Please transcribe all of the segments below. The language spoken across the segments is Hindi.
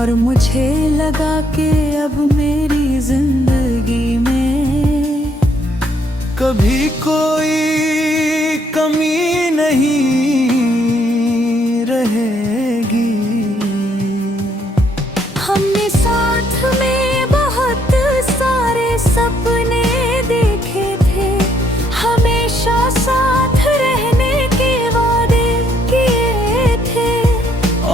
और मुझे लगा कि अब मेरी जिंदगी में कभी कोई कमी नहीं रहेगी। हमने साथ में बहुत सारे सपने देखे थे, हमेशा साथ रहने के वादे किए थे,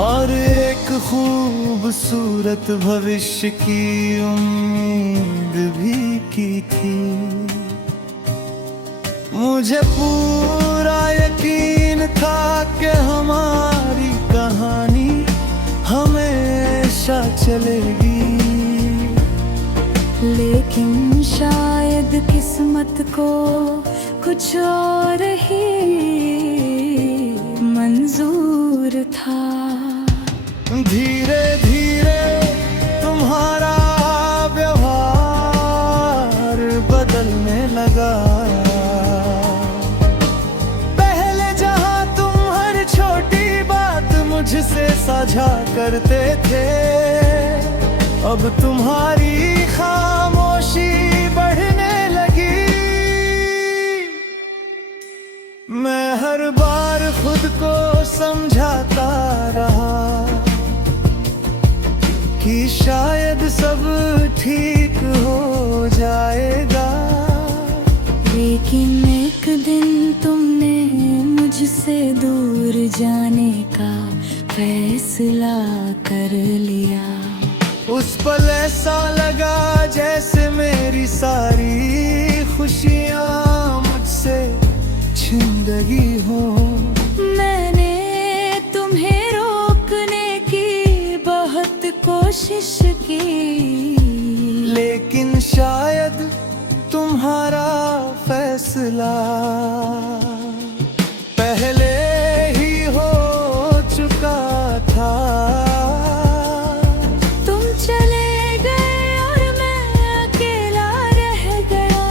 और एक खूबसूरत भविष्य की उम्मीद भी की थी। मुझे पूरा यकीन था कि हमारी कहानी हमेशा चलेगी, लेकिन शायद किस्मत को कुछ और ही मंजूर था। धीरे धीरे तुम्हारा व्यवहार बदलने लगा। पहले जहां तुम हर छोटी बात मुझसे साझा करते थे, अब तुम्हारी खामोशी बढ़ने लगी। मैं हर बार खुद को समझाता रहा कि शायद सब ठीक हो जाएगा, लेकिन एक दिन तुमने मुझसे दूर जाने का फैसला कर लिया। उस पल ऐसा लगा जैसे मेरी सारी खुशियाँ मुझसे छिन गई हो। मैंने तुम्हें रोकने की बहुत कोशिश की, लेकिन शायद तुम्हारा फैसला पहले ही हो चुका था। तुम चले गए और मैं अकेला रह गया।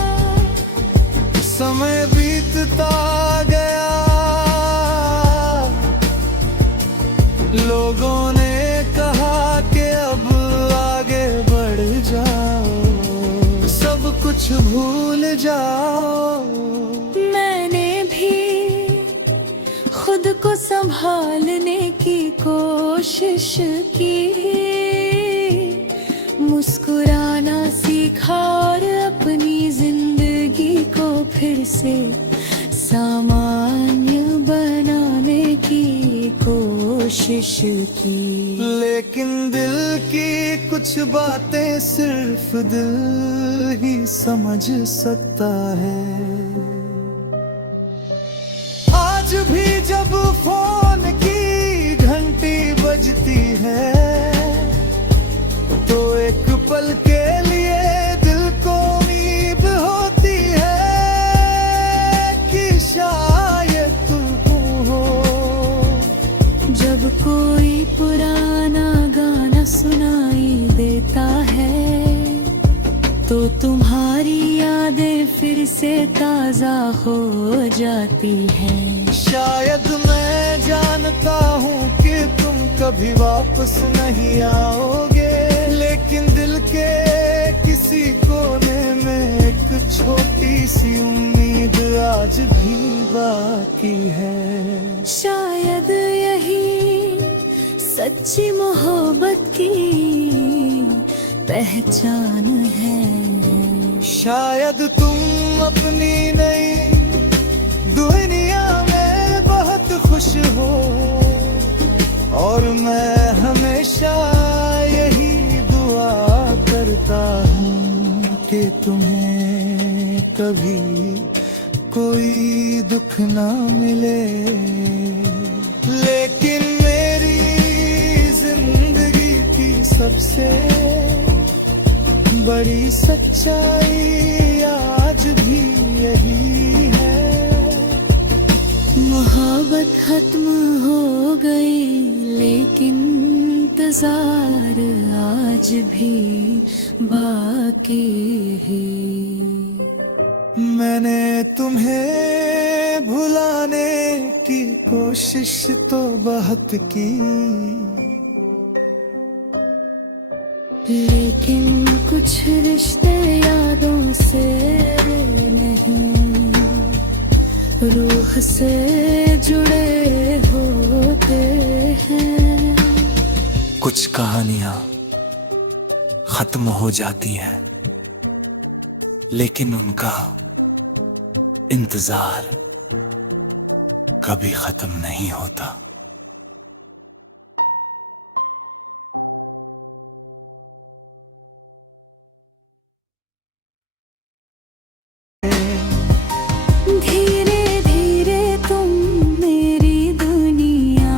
समय बीतता गया, लोगों ने कहा कि अब आगे बढ़ जाओ, सब कुछ भूल जाओ। मैंने भी खुद को संभालने की कोशिश की, मुस्कुराना सीखा और अपनी जिंदगी को फिर से सामान्य बनाने की कोशिश की। लेकिन दिल की कुछ बातें सिर्फ दिल ही समझ सकता है। आज भी जब फोन की घंटी बजती है, तो एक पल के लिए दिल को उम्मीद होती है कि शायद तुम हो। जब कोई पुराना गाना सुनाई देता है, तो तुम्हारी यादें फिर से ताजा हो जाती हैं। शायद मैं जानता हूँ कि तुम कभी वापस नहीं आओगे, लेकिन दिल के किसी कोने में एक छोटी सी उम्मीद आज भी बाकी है। शायद यही सच्ची मोहब्बत की पहचान है। शायद तुम अपनी नई दुनिया में बहुत खुश हो, और मैं हमेशा यही दुआ करता हूँ कि तुम्हें कभी कोई दुख ना मिले। लेकिन मेरी जिंदगी की सबसे बड़ी सच्चाई आज भी यही है। मोहब्बत खत्म हो गई, लेकिन इंतजार आज भी बाकी है। मैंने तुम्हें भुलाने की कोशिश तो बहुत की, लेकिन कुछ रिश्ते यादों से नहीं, रूह से जुड़े होते हैं। कुछ कहानियां खत्म हो जाती हैं, लेकिन उनका इंतजार कभी खत्म नहीं होता। धीरे धीरे तुम मेरी दुनिया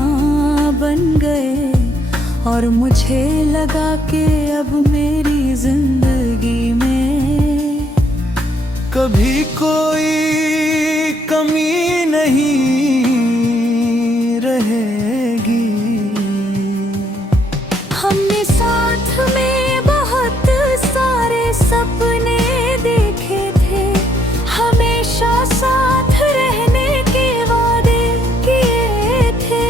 बन गए, और मुझे लगा कि अब मेरी जिंदगी में कभी कोई कमी नहीं रहेगी। हमने साथ में बहुत सारे सपने देखे थे, हमेशा साथ रहने के वादे किए थे,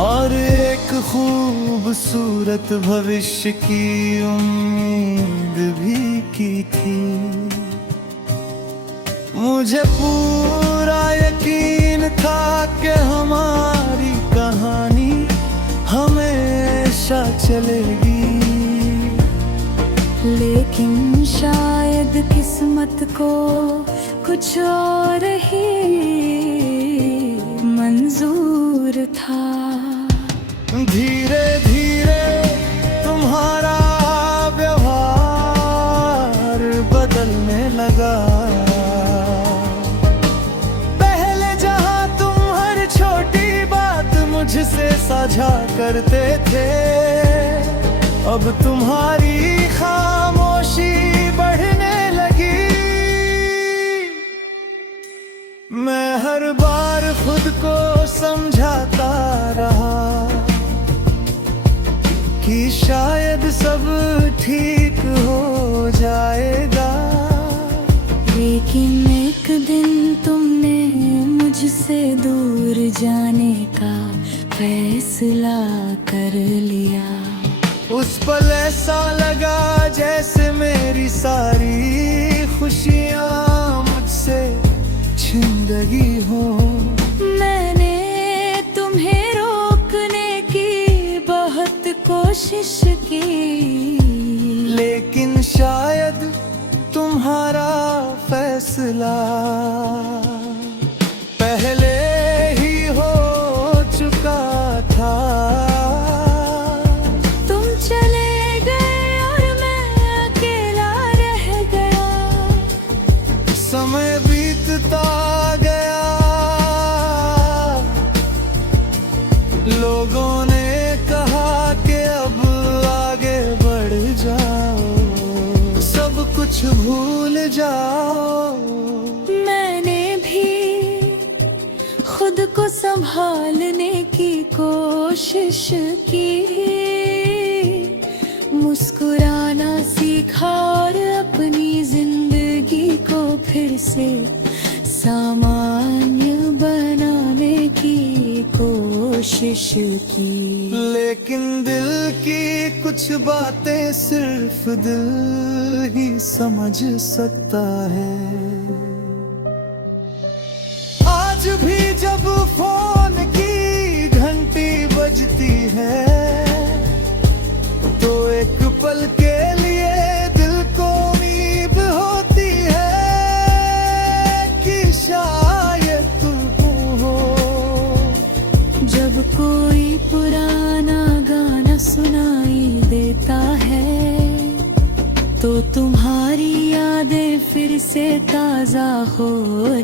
और एक खूबसूरत भविष्य की उम्मीद भी की थी। मुझे पूरा यकीन था कि हमारी कहानी हमेशा चलेगी, लेकिन शायद किस्मत को कुछ और ही मंजूर था। धीरे धीरे तुम्हारा व्यवहार बदलने लगा। पहले जहां तुम हर छोटी बात मुझसे साझा करते थे, अब तुम्हारी खामोशी बढ़ने लगी। मैं हर बार खुद को समझाता रहा कि शायद सब ठीक हो जाएगा, लेकिन एक दिन तुमने मुझसे दूर जाने का फैसला कर लिया। उस पल ऐसा लगा जैसे मेरी सारी खुशियाँ मुझसे छिन गई हो। मैंने तुम्हें रोकने की बहुत कोशिश की, लेकिन शायद तुम्हारा फैसला पहले ही हो चुका था। तुम चले गए और मैं अकेला रह गया। समय बीतता गया, लोगों ने कहा कि अब आगे बढ़ जाओ, सब कुछ भूल जाओ। मैंने भी खुद को संभालने की कोशिश की, मुस्कुराना सीखा और अपनी जिंदगी को फिर से सामान्य बनाने की कोशिश की। लेकिन दिल की कुछ बातें सिर्फ दिल ही समझ सकता है। आज भी जब फोन की घंटी बजती है, तो एक पल के लिए दिल को उम्मीद होती है कि शायद तुम हो। जब कोई पुराना गाना सुनाई देता है, तो तुम्हारी यादें फिर से ताजा हो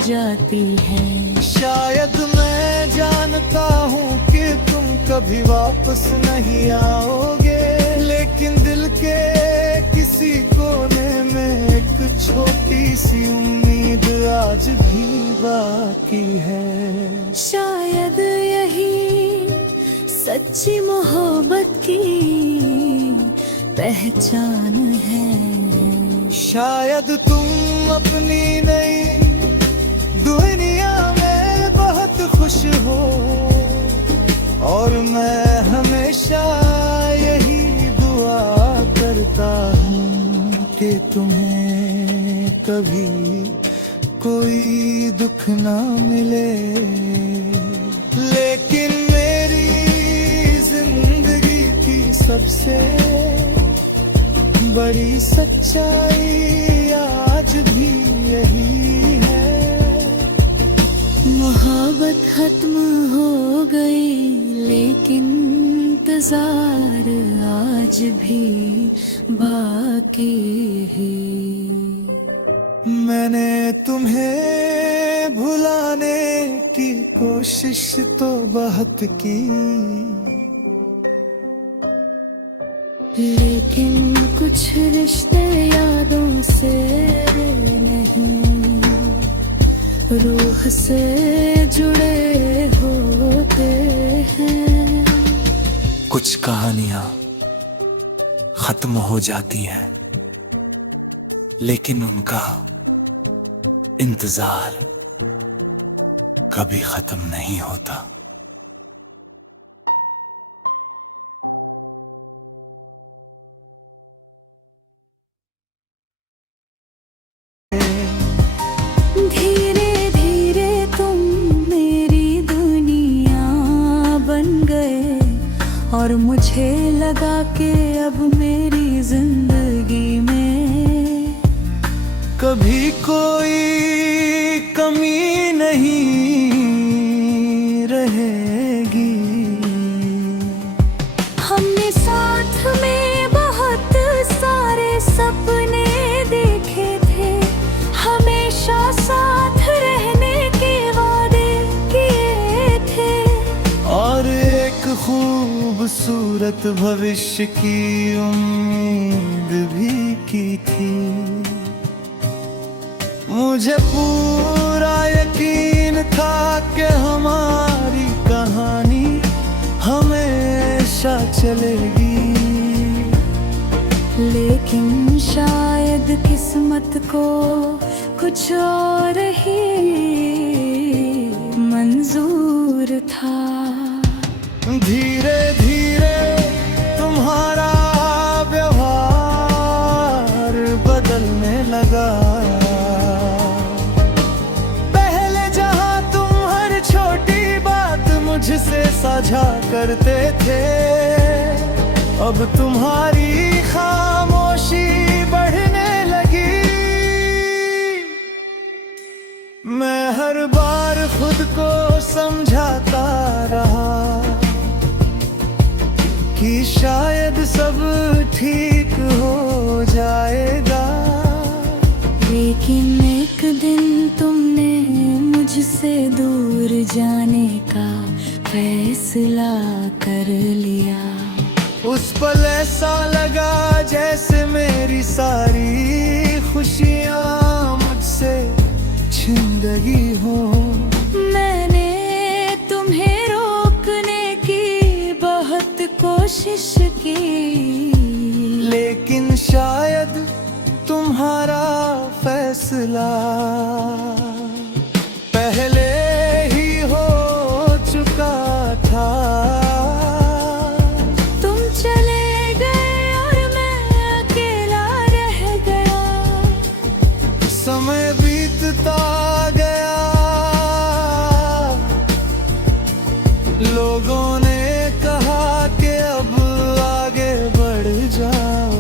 जाती हैं। शायद मैं जानता हूँ कि तुम कभी वापस नहीं आओगे, लेकिन दिल के किसी कोने में एक छोटी सी उम्मीद आज भी बाकी है। शायद यही सच्ची मोहब्बत की पहचान है। शायद तुम अपनी नई दुनिया में बहुत खुश हो, और मैं हमेशा यही दुआ करता तुम्हें कभी कोई दुख ना मिले, लेकिन मेरी जिंदगी की सबसे बड़ी सच्चाई आज भी यही है। मोहब्बत खत्म हो गई लेकिन इंतजार आज भी बाकी है। मैंने तुम्हें भुलाने की कोशिश तो बहुत की, लेकिन कुछ रिश्ते यादों से नहीं, रूह से जुड़े होते हैं। कुछ कहानियां खत्म हो जाती हैं, लेकिन उनका इंतजार कभी खत्म नहीं होता। धीरे धीरे तुम मेरी दुनिया बन गए, और मुझे लगा कि अब मेरी जिंदगी में कभी कोई कमी नहीं रहेगी। हमने साथ में बहुत सारे सपने देखे थे, हमेशा साथ रहने के वादे किए थे, और एक खूबसूरत भविष्य की उम्मीद भी की थी। मुझे पूरा यकीन था कि हमारी कहानी हमेशा चलेगी, लेकिन शायद किस्मत को कुछ और ही मंजूर था। धीरे धीरे तुम्हारा व्यवहार बदलने लगा। पहले जहां तुम हर छोटी बात मुझसे साझा करते थे, अब तुम्हारी खामोशी बढ़ने लगी। मैं हर बार खुद को समझाता रहा कि शायद सब ठीक हो जाएगा, लेकिन एक दिन तुमने मुझसे दूर जाने का फैसला कर लिया। उस पल ऐसा लगा जैसे मेरी सारी खुशियाँ मुझसे छिन गई हो। मैंने तुम्हें रोकने की बहुत कोशिश की, लेकिन शायद तुम्हारा फैसला पहले ही हो चुका था। तुम चले गए और मैं अकेला रह गया, समय बीतता गया, लोगों ने कहा कि अब आगे बढ़ जाओ,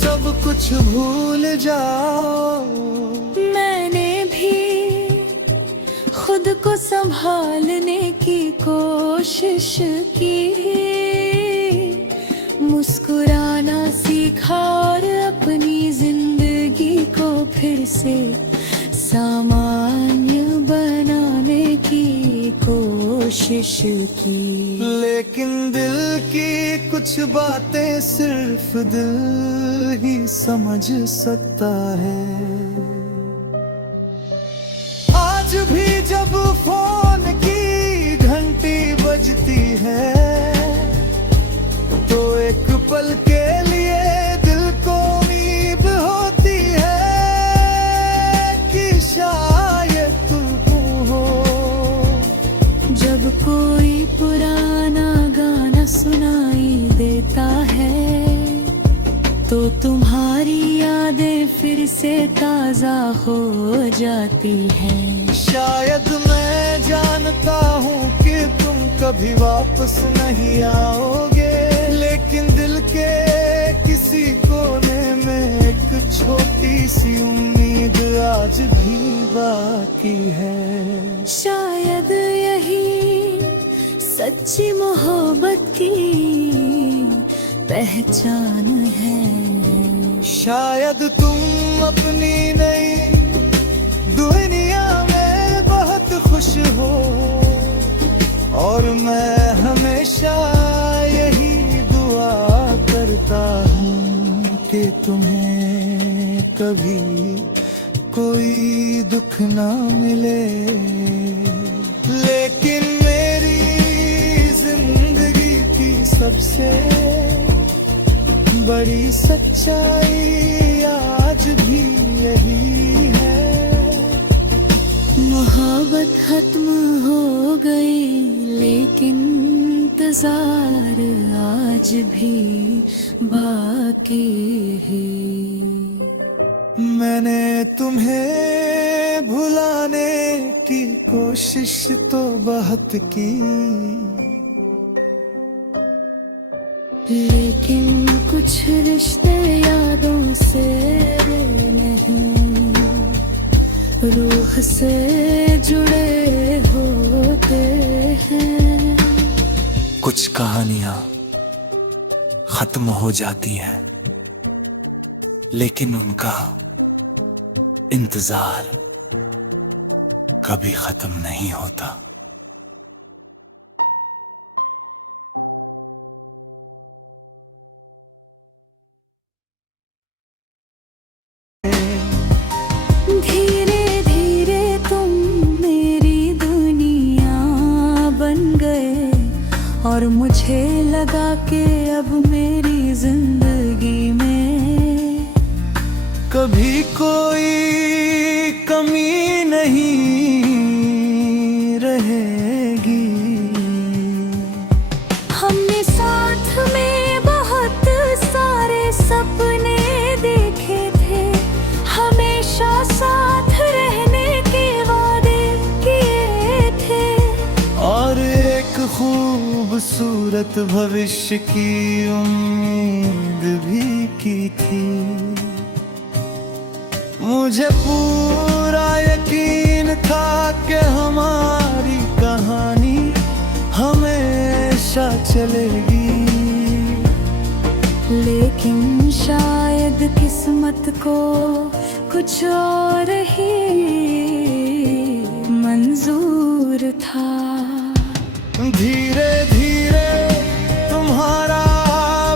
सब कुछ भूल जाओ। मैंने भी खुद को संभालने की कोशिश की, मुस्कुराना सीखा और अपनी जिंदगी को फिर से सामान्य बनाने की कोशिश की। लेकिन दिल की कुछ बातें सिर्फ दिल ही समझ सकता है। आज भी जब फोन की घंटी बजती है, तो एक पल के लिए दिल को उम्मीद होती है कि शायद तुम हो। जब कोई पुराना गाना सुनाई देता है, तो तुम्हारी याद यादें फिर से ताजा हो जाती हैं। शायद मैं जानता हूँ कि तुम कभी वापस नहीं आओगे, लेकिन दिल के किसी कोने में एक छोटी सी उम्मीद आज भी बाकी है। शायद यही सच्ची मोहब्बत की पहचान है। शायद तुम अपनी नई दुनिया में बहुत खुश हो, और मैं हमेशा यही दुआ करता हूँ कि तुम्हें कभी कोई दुख ना मिले। लेकिन मेरी जिंदगी की सबसे बड़ी सच्चाई आज भी यही है। मोहब्बत खत्म हो गई, लेकिन इंतजार आज भी बाकी है। मैंने तुम्हें भुलाने की कोशिश तो बहुत की, लेकिन कुछ रिश्ते यादों से नहीं, रूह से जुड़े होते हैं। कुछ कहानियां खत्म हो जाती हैं, लेकिन उनका इंतजार कभी खत्म नहीं होता। धीरे धीरे तुम मेरी दुनिया बन गए, और मुझे लगा कि अब मेरी जिंदगी में कभी कोई कमी नहीं रहेगी। हमने साथ में बहुत सारे सपने देखे थे, हमेशा साथ रहने के वादे किए थे, और एक खूबसूरत भविष्य की उम्मीद भी की थी। मुझे पूरा यकीन था कि हमारी कहानी हमेशा चलेगी, लेकिन शायद किस्मत को कुछ और ही मंजूर था। धीरे धीरे तुम्हारा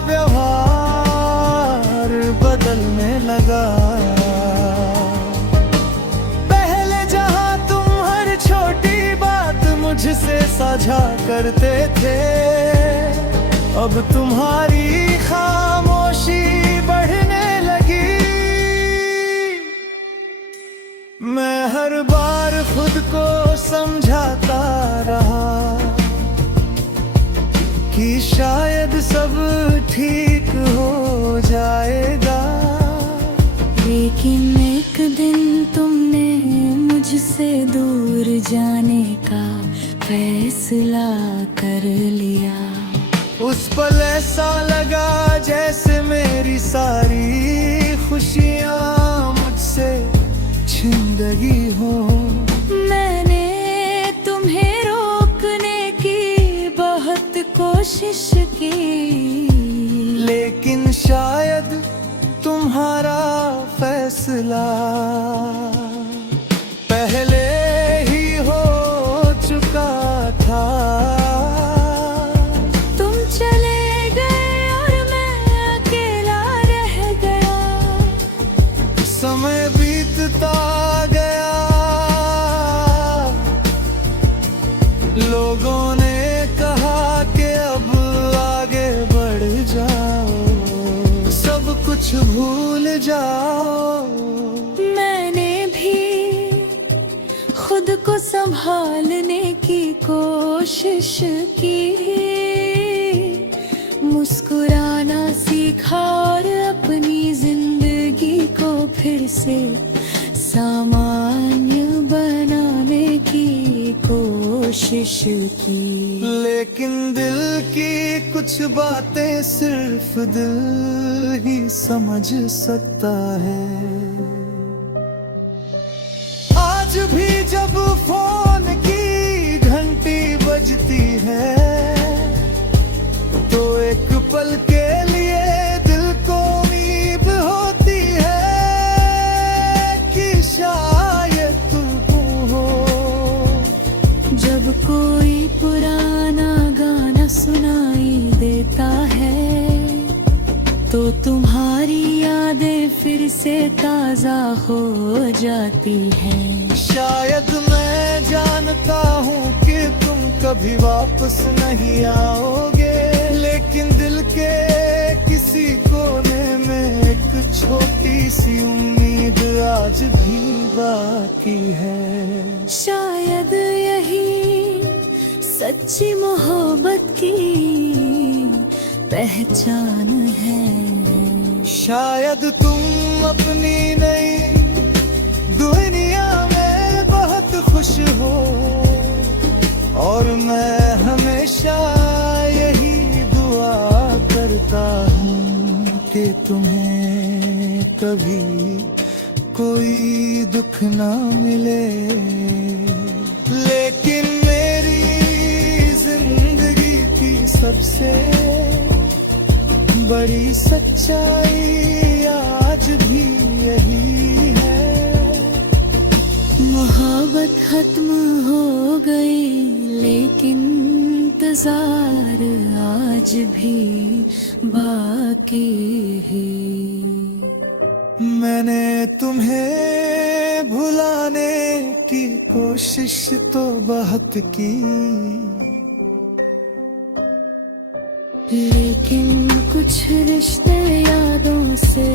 व्यवहार बदलने लगा। पहले जहां तुम हर छोटी बात मुझसे साझा करते थे, अब तुम्हारी खामोशी बढ़ने लगी। मैं हर बार खुद को समझाता रहा कि शायद सब ठीक हो जाएगा, लेकिन एक दिन तुमने मुझसे दूर जाने का फैसला कर लिया। उस पल ऐसा लगा जैसे मेरी सारी खुशियाँ मुझसे छिन गई हो। मैंने तुम्हें रोकने की बहुत कोशिश की, लेकिन शायद तुम्हारा फैसला पहले ही हो चुका था। तुम चले गए और मैं अकेला रह गया। समय बीतता गया, लोगों ने कहा कि अब आगे बढ़ जाओ, सब कुछ भूल जाओ। मैंने भी खुद को संभालने की कोशिश की, मुस्कुराना सीखा और अपनी जिंदगी को फिर से सामान्य बनाने की कोशिश की। लेकिन दिल की कुछ बातें सिर्फ दिल ही समझ सकता है। आज भी जब फोन की घंटी बजती है तो एक पल के लिए दिल को उम्मीद होती है कि शायद तुम हो। जब कोई पुराना गाना सुनाई देता है तो तुम्हारी यादें फिर से ताजा हो जाती हैं। शायद मैं जानता हूँ कि तुम कभी वापस नहीं आओगे, लेकिन दिल के किसी कोने में एक छोटी सी उम्मीद आज भी बाकी है। शायद यही सच्ची मोहब्बत की पहचान है। शायद तुम अपनी नई दुनिया में बहुत खुश हो और मैं हमेशा यही दुआ करता हूँ कि तुम्हें कभी कोई दुख ना मिले। लेकिन मेरी जिंदगी की सबसे बड़ी सच्चाई आज भी यही है। मोहब्बत खत्म हो गई लेकिन इंतजार आज भी बाकी है। मैंने तुम्हें भुलाने की कोशिश तो बहुत की, लेकिन कुछ रिश्ते यादों से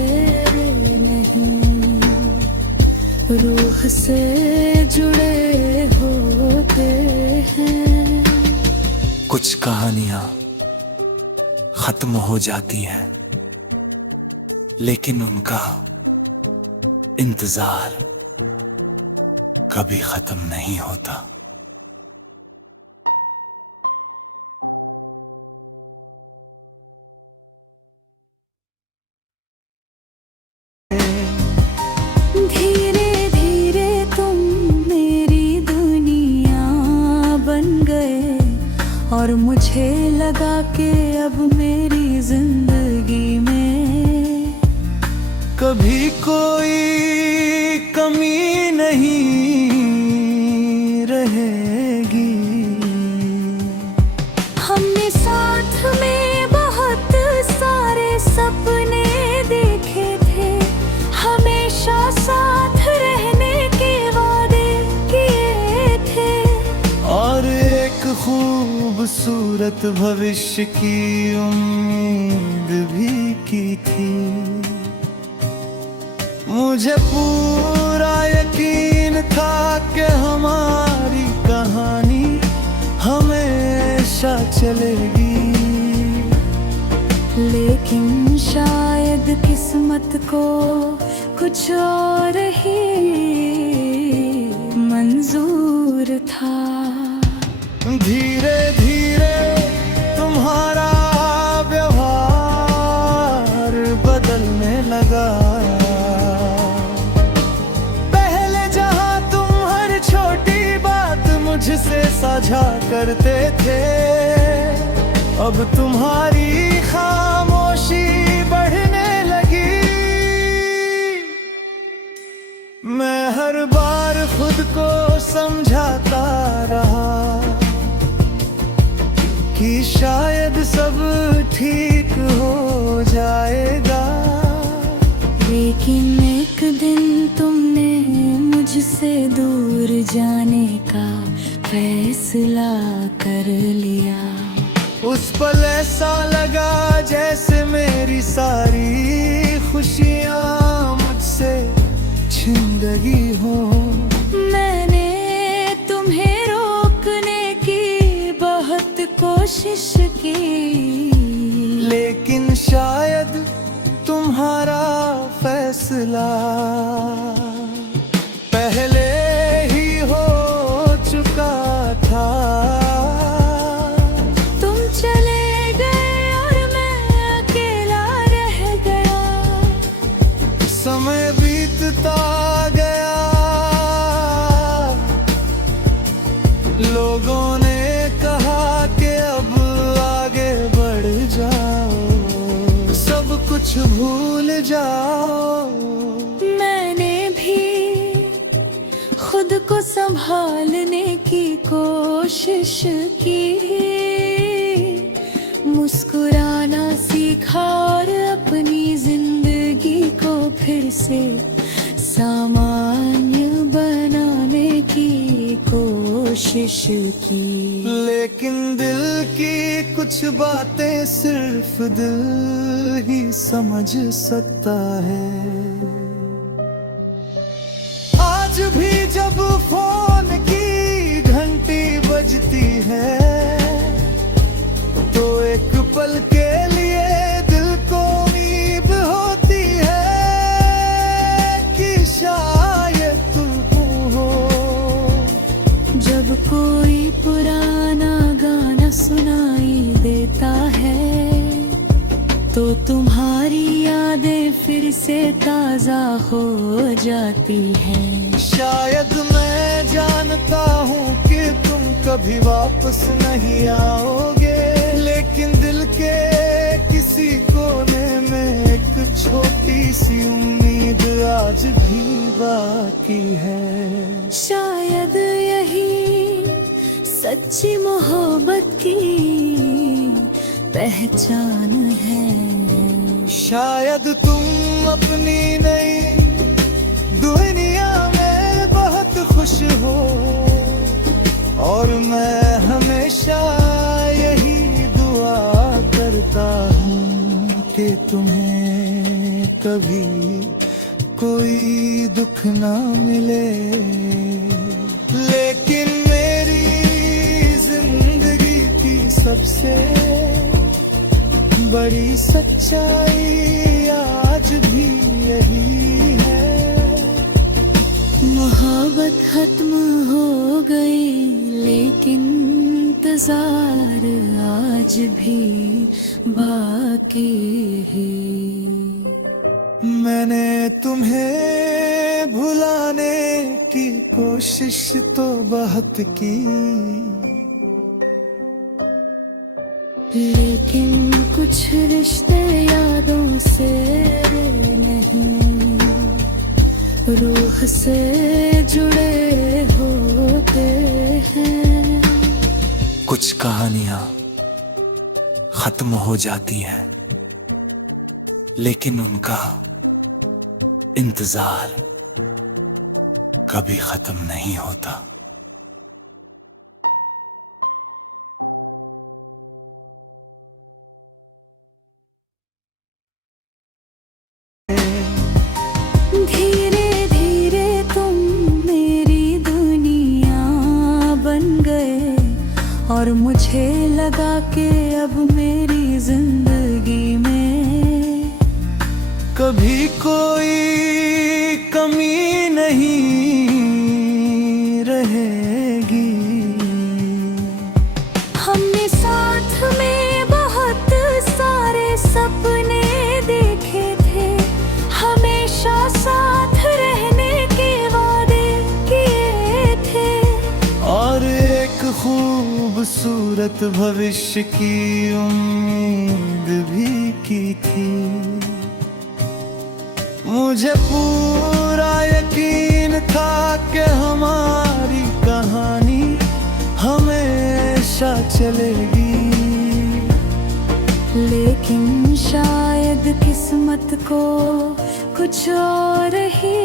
नहीं रूह से जुड़े होते हैं। कुछ कहानियां खत्म हो जाती हैं लेकिन उनका इंतजार कभी खत्म नहीं होता। धीरे धीरे तुम मेरी दुनिया बन गए और मुझे लगा कि अब मेरी जिंदगी में कभी कोई कमी नहीं रहेगी। हमने साथ में बहुत सारे सपने देखे थे, हमेशा साथ रहने के वादे किए थे और एक खूबसूरत भविष्य की उम्मीद भी की थी। मुझे पूरा यकीन था कि हमारी कहानी हमेशा चलेगी, लेकिन शायद किस्मत को कुछ और ही मंजूर था। धीरे धीरे तुम्हारा व्यवहार बदलने लगा। पहले जहां तुम हर छोटी बात मुझसे साझा करते थे, अब तुम्हारी खामोशी बढ़ने लगी। मैं हर बार खुद को समझाता रहा कि शायद सब ठीक हो जाएगा, लेकिन एक दिन तुमने मुझसे दूर जाने का फैसला कर लिया। उस पल ऐसा लगा जैसे मेरी सारी खुशियाँ मुझसे छिन गई हो। मैंने तुम्हें रोकने की बहुत कोशिश की, लेकिन शायद तुम्हारा फैसला फैसला पहले ही हो चुका था। तुम चले गए और मैं अकेला रह गया। समय बीतता गया, लोगों ने कहा कि अब आगे बढ़ जाओ, सब कुछ भूल जाओ। मैंने भी खुद को संभालने की कोशिश की, मुस्कुराना सीखा और अपनी जिंदगी को फिर से सामान्य बनाने की कोशिश की। लेकिन दिल की कुछ बातें सिर्फ दिल ही समझ सकता है। आज भी जब फोन की घंटी बजती है तो एक पल के लिए दिल को उम्मीद होती है कि शायद तुम हो। जब कोई पुराना गाना सुनाई देता है तो तुम्हारी यादें फिर से ताजा हो जाती हैं। शायद मैं जानता हूँ कि तुम कभी वापस नहीं आओगे, लेकिन दिल के किसी कोने में एक छोटी सी उम्मीद आज भी बाकी है। शायद यही सच्ची मोहब्बत की पहचान है। शायद तुम अपनी नई दुनिया में बहुत खुश हो और मैं हमेशा यही दुआ करता हूँ कि तुम्हें कभी कोई दुख ना मिले। लेकिन मेरी जिंदगी की सबसे बड़ी सच्चाई आज भी यही है। मोहब्बत खत्म हो गई लेकिन इंतजार आज भी बाकी है। मैंने तुम्हें भुलाने की कोशिश तो बहुत की, लेकिन कुछ रिश्ते यादों से नहीं, रूह से जुड़े होते हैं। कुछ कहानियां खत्म हो जाती हैं, लेकिन उनका इंतजार कभी खत्म नहीं होता। धीरे धीरे तुम मेरी दुनिया बन गए और मुझे लगा कि अब मेरी जिंदगी में कभी कोई कमी नहीं रहेगी। हमने साथ में बहुत सारे सपने देखे थे, हमेशा साथ रहने के वादे किए थे और एक खूबसूरत भविष्य की उम्मीद भी की थी। मुझे पूरा यकीन था कि हमारी कहानी हमेशा चलेगी, लेकिन शायद किस्मत को कुछ और ही